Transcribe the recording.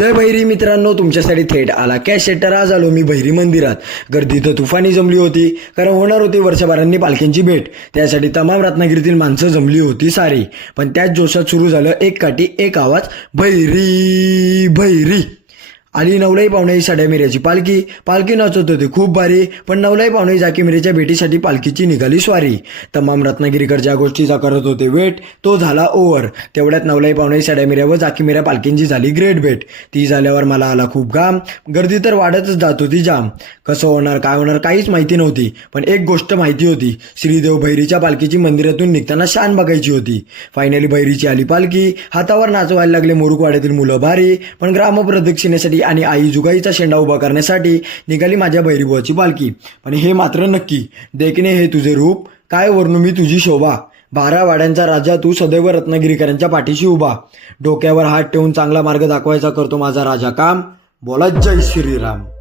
जय भैरी मित्रांनो, तुमच्यासाठी थेट आला कॅश शेटर. आज आलो मी भैरी मंदिरात. गर्दी तर तुफानी जमली होती, कारण होणार होती वर्षभरांनी पालखींची भेट. त्यासाठी तमाम रत्नागिरीतील माणसं जमली होती सारी. पण त्याच जोशात सुरू झालं एक काठी एक आवाज, भैरी भैरी. आली नवलाई पाहुणे साड्या मिऱ्याची पालखी. पालखी नाचत होती खूप भारी, पण नवलाई पाहुणे जाकी मिऱ्याच्या भेटीसाठी पालखीची निघाली स्वारी. तमाम रत्नागिरीकर ज्या गोष्टीचा करत होते वेट, तो झाला ओव्हर. तेवढ्यात नवलाई पाहुणे साड्या मिऱ्या व जाकी मिऱ्या पालखींची झाली ग्रेट भेट. ती झाल्यावर मला आला खूप घाम. गर्दी तर वाढतच जात होती जाम. कसं होणार काय होणार काहीच माहिती नव्हती, पण एक गोष्ट माहिती होती, श्रीदेव भैरीच्या पालखीची मंदिरातून निघताना शान बघायची होती. फायनली भैरीची आली पालखी. हातावर नाचवायला लागले मोरुकवाड्यातील मुलं भारी. पण ग्रामप्रदक्षिणेसाठी आणि आई जुगाईचा शेंडा उभा करण्यासाठी निघाली माझ्या भैरीबुवाची पालखी. पण हे मात्र नक्की, देखणे हे तुझे रूप, काय वर्णू मी तुझी शोभा. 12 वाड्यांचा राजा तू, सदैव रत्नागिरीकरांच्या पाठीशी उभा. डोक्यावर हात ठेवून चांगला मार्ग दाखवायचा करतो माझा राजा काम. बोला जय श्रीराम.